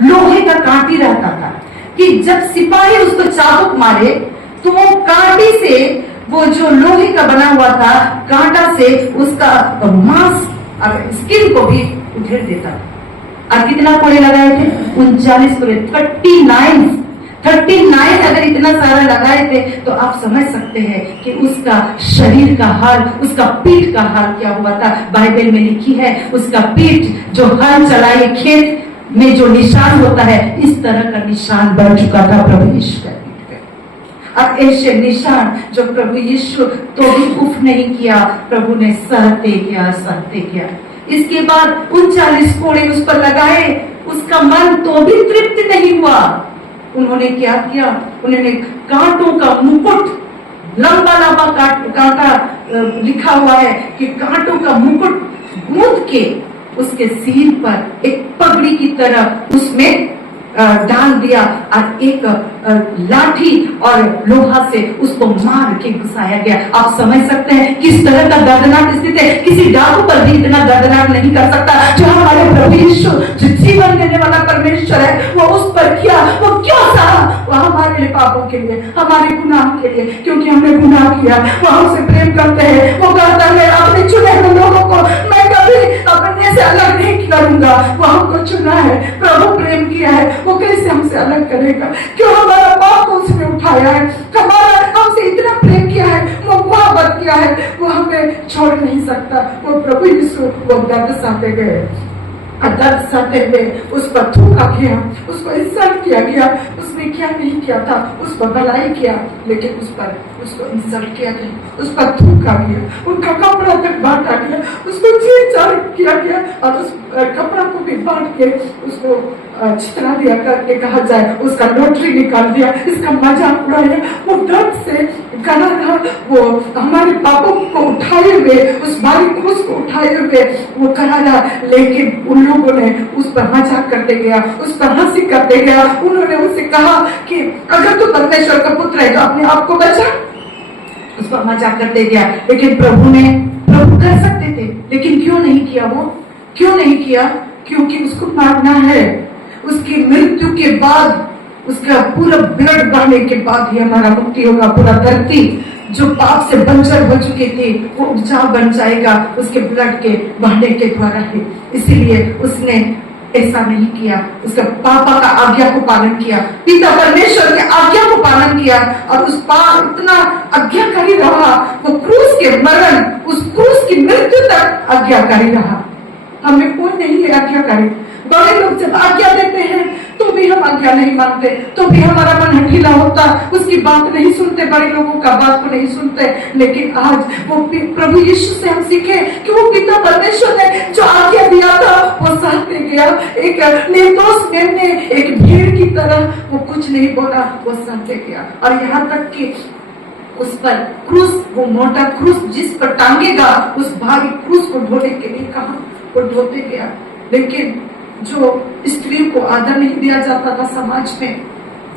लोहे का कांटी रहता था कि जब सिपाही उसको चाबुक मारे तो वो कांटी से, वो जो लोहे का बना हुआ था कांटा से उसका मांस और स्किन को भी उधेड़ देता था। और कितना कोड़े लगाए थे? 39 कोड़े, 39 अगर इतना सारा लगाए थे तो आप समझ सकते हैं कि उसका शरीर का हाल, उसका पीठ का हाल क्या हुआ था। बाइबल में लिखी है उसका पीठ जो हल चलाए खेत में जो निशान होता है, इस तरह का निशान बन चुका था प्रभु यीशु का पीठ पे। अब ऐसे निशान जो प्रभु यीशु तो भी उफ नहीं किया, प्रभु ने सहते किया। इसके बाद 39 कोड़े उस पर लगाए, उसका मन तो भी तृप्त नहीं हुआ। उन्होंने क्या किया? उन्होंने कांटों का मुकुट, लंबा कांटा लिखा हुआ है कि कांटों का मुकुट गूंथ के उसके सिर पर एक पगड़ी की तरह उसमें डाल दिया और एक लाठी और लोहा से उसको मार के घुसाया गया। आप समझ सकते हैं किस तरह का दर्दनाक स्थिति है। किसी डाकू पर भी इतना दर्दनाक नहीं कर सकता जो हमारे प्रभु यीशु, जो जीवन देने वाला परमेश्वर है, वो उस पर किया। वो क्यों सहा? वो हमारे लिए, पापों के लिए, हमारे गुनाह के लिए, क्योंकि हमने गुनाह किया। वो हमसे प्रेम करते हैं। वो कहता है अपने चुने हुए लोगों को मैं कभी अपने से अलग नहीं करूंगा। वो हमको चुना है, प्रभु प्रेम किया है, वो कैसे हमसे अलग करेगा? क्यों हमारा पाप को उसने उठाया है, हमारा हमसे इतना प्रेम किया है, वो मोहब्बत किया है, वो हमें छोड़ नहीं सकता। वो प्रभु यीशु वो दर्द सहते गए, दर्द सहते हुए उस पर थूका गया, उसको इंसल्ट किया गया। उसने क्या नहीं किया था, उस पर भलाई किया, लेकिन उस पर उसको इंसल्ट किया गया, उस पर थूका गया, उनका कपड़ा तक बांटा गया, उसको चीर किया गया और उस कपड़ा को भी बांट के उसको छितरा दिया करके कहा जाए, उसका लोटरी निकाल दिया, इसका मजाक उड़ाया। वो दर्द से गला रहा, वो हमारे पापों को उठाए हुए, उस भारी क्रूस को उठाए हुए वो करा रहा। लेकिन उन लोगों ने उस पर मजाक करते गया, उस पर हंसी करते गया। उन्होंने उससे कहा कि अगर तू परमेश्वर का पुत्र है तो अपने आप को बचा। उस पर मजाक करते गया। लेकिन प्रभु कर सकते थे, लेकिन क्यों नहीं किया? वो क्यों नहीं किया? क्योंकि उसको मारना है। उसकी मृत्यु के बाद, उसका पूरा ब्लड बहने के बाद ही हमारा मुक्ति होगा। पूरा धरती जो पाप से बंजर हो चुके थे वो उपजाऊ बन जाएगा उसके ब्लड के बहने के द्वारा ही। इसीलिए उसने ऐसा नहीं किया, उसका पापा का आज्ञा को पालन किया, पिता परमेश्वर के आज्ञा को पालन किया और उस पाप इतना आज्ञाकारी रहा। वो क्रूस के मरण, उस क्रूस की मृत्यु तक आज्ञाकारी रहा। हमें कोई नहीं है आज्ञाकारी। बड़े लोग जब आज्ञा देते हैं तो भी हम आज्ञा नहीं मानते, तो भी हमारा मन हठीला होता, उसकी बात नहीं सुनते, बड़े लोगों का बात को नहीं सुनते। लेकिन आज वो प्रभु यीशु से हम सीखे कि वो पिता परमेश्वर ने जो आज्ञा दिया था वो सहते गया। एक निर्दोष ने एक भीड़ की तरह वो कुछ नहीं बोला, वो सहते गया। और यहाँ तक कि उस पर क्रूस, वो मोटा क्रूस जिस पर टांगेगा, उस भारी क्रूस को ढोने के लिए कहा, वो ढोते गया। लेकिन जो स्त्रियों को आदर नहीं दिया जाता था समाज में,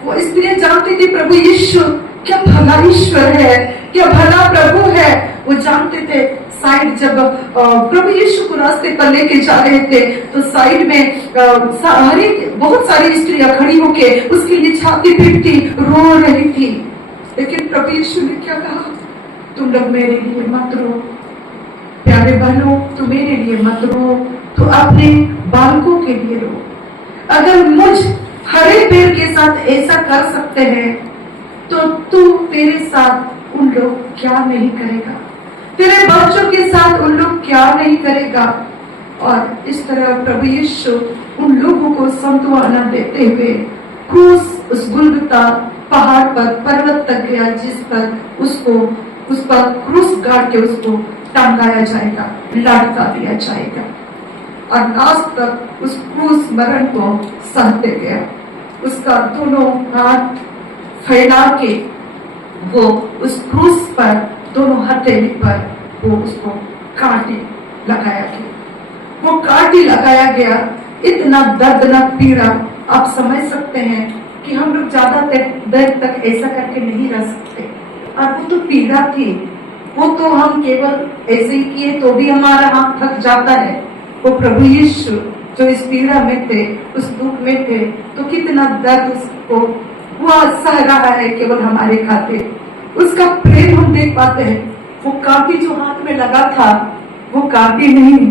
वो स्त्रियां जानती थी प्रभु यीशु क्या भला ईश्वर है, क्या भला प्रभु है। वो जानते थे। साइड जब प्रभु यीशु को रास्ते पर लेके जा रहे थे तो साइड में बहुत सारी स्त्रियां खड़ी होके उसके लिए छाती पीटती, रो रही थी। लेकिन प्रभु यीशु ने क्या कहा? तुम लोग मेरे लिए मत रो, प्यारे बहनों, तुम मेरे लिए मत रो, तो अपने बालकों के लिए रो। अगर मुझ हरे पेड़ के साथ ऐसा कर सकते हैं तो तू तेरे साथ उन लोग क्या नहीं करेगा? तेरे बच्चों के साथ उन लोग क्या नहीं करेगा? और इस तरह प्रभु यीशु उन लोगों को सांत्वना देते हुए क्रूस, उस गुलगुता पहाड़ पर, पर्वत तक गया जिस पर उसको, उस पर क्रूस गाड़ के उसको टांगाया जाएगा, लटका दिया जाएगा। और लास्ट तक उस क्रूस मरण को सहते गया। उसका दोनों हाथ फैला के वो उस क्रूस पर, दोनों हथेली पर वो उसको कांटे लगाया गया। वो कांटे लगाया गया। इतना दर्दनाक पीड़ा आप समझ सकते हैं कि हम लोग ज्यादा देर तक ऐसा करके नहीं रह सकते। और वो तो पीड़ा थी, वो तो हम केवल ऐसे ही किए तो भी हमारा हाथ थक जाता है। वो प्रभु यीशु जो इस पीड़ा में थे, उस दुख में थे, तो कितना दर्द उसको वो सह रहा है केवल हमारे खातिर। उसका प्रेम हम देख पाते हैं। वो काफी जो हाथ में लगा था, वो काफी नहीं,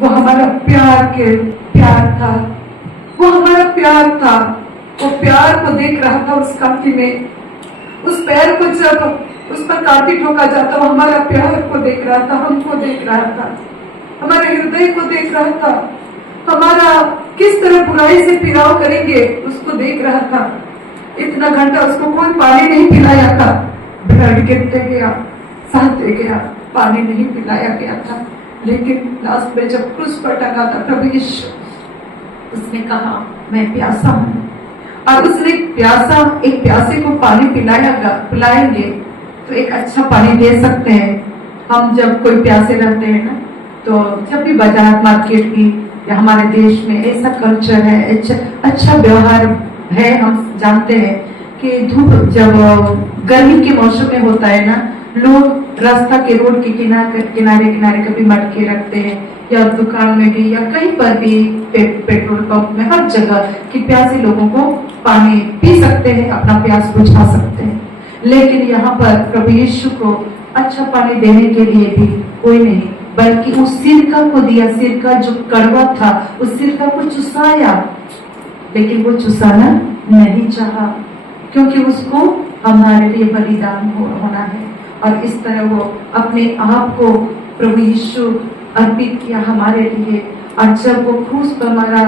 वो हमारा प्यार था। वो हमारा प्यार था। वो प्यार को देख रहा था उस काफी में। उस पैर को जब उस पर काफी ठोका जाता, वो हमारा प्यार को देख रहा था, हमको देख रहा था, हमारे हृदय को देख रहा था, हमारा किस तरह बुराई से पिराव करेंगे उसको देख रहा था। इतना घंटा उसको कोई पानी नहीं पिलाया था, ब्लड गिरते गया, सहते गया, पानी नहीं पिलाया गया था। लेकिन लास्ट में जब क्रूस पर टंगा था प्रभु यीशु, उसने कहा मैं प्यासा हूं, और उसने एक प्यासे को पानी पिलाएंगे तो एक अच्छा पानी दे सकते हैं। हम जब कोई प्यासे रहते हैं ना, तो जब भी बाजार मार्केट भी या हमारे देश में ऐसा कल्चर है, अच्छा व्यवहार है। हम जानते हैं कि धूप जब गर्मी के मौसम में होता है ना, लोग रास्ता के रोड के किनारे कभी मटके रखते हैं, या दुकान में भी या कहीं पर भी पेट्रोल पंप में, हर जगह कि प्यासे लोगों को पानी पी सकते हैं, अपना प्यास बुझा सकते हैं। लेकिन यहाँ पर प्रभु यीशु को अच्छा पानी देने के लिए भी कोई नहीं, बल्कि उस सिरका को दिया। सिरका जो कड़वा था, उस सिरका को चुसाया, लेकिन वो चुसाना नहीं चाहा, क्योंकि उसको हमारे लिए बलिदान होना है। और इस तरह वो अपने आप को प्रभु यीशु अर्पित किया हमारे लिए। और जब वो क्रूस पर मरा,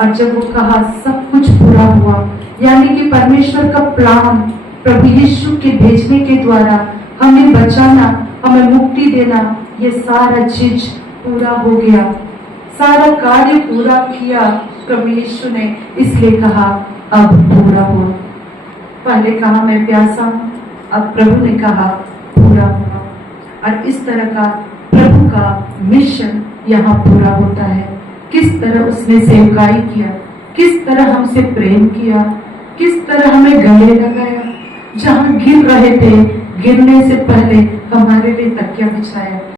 और जब वो कहा सब कुछ पूरा हुआ, यानी कि परमेश्वर का प्लान प्रभु यीशु के भेजने के द्वारा हमें बचाना, हमें मुक्ति देना, ये सारा चीज पूरा हो गया, सारा कार्य पूरा किया प्रभु यीशु ने। इसलिए कहा अब पूरा हुआ। पहले कहा मैं प्यासा हूं, अब प्रभु ने कहा पूरा हुआ। और इस तरह का प्रभु का मिशन यहाँ पूरा होता है। किस तरह उसने सेवकाई किया, किस तरह हमसे प्रेम किया, किस तरह हमें गले लगाया, जहां गिर रहे थे गिरने से पहले हमारे लिए तकिया बिछाया।